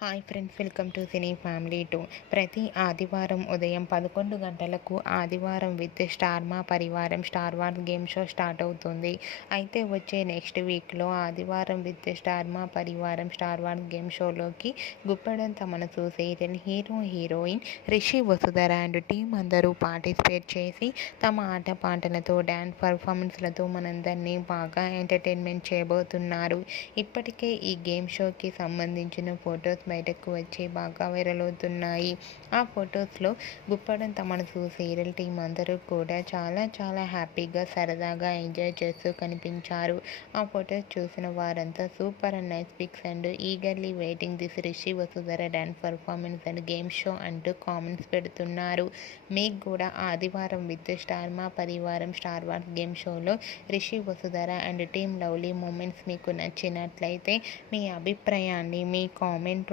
Hi friends welcome to cine family two. ప్రతి ఆదివారం ఉదయం పదకొండు గంటలకు ఆదివారం with star Maa Parivaram star wars game show start అవుతుంది. అయితే వచ్చే నెక్స్ట్ వీక్లో ఆదివారం with star Maa Parivaram star wars game షోలోకి Guppedantha Manasu serial hero heroine Rishi Vasudhara and team అందరూ పార్టిసిపేట్ చేసి తమ ఆట పాటలతో డ్యాన్స్ పర్ఫార్మెన్స్లతో మనందరినీ బాగా ఎంటర్టైన్మెంట్ చేయబోతున్నారు. ఇప్పటికే ఈ గేమ్ షోకి సంబంధించిన ఫొటోస్ బయటకు వచ్చి బాగా వైరల్ అవుతున్నాయి. ఆ ఫొటోస్లో గుప్పడంత మనసు సీరియల్ టీం అందరూ కూడా చాలా చాలా హ్యాపీగా సరదాగా ఎంజాయ్ చేస్తూ కనిపించారు. ఆ ఫొటోస్ చూసిన వారంతా super and nice pics and eagerly waiting this Rishi Vasudhara dance performance and game show అంటూ కామెంట్స్ పెడుతున్నారు. మీకు కూడా ఆదివారం with star Maa Parivaram star wars game షోలో Rishi Vasudhara and team lovely moments మీకు నచ్చినట్లయితే మీ అభిప్రాయాన్ని మీ కామెంట్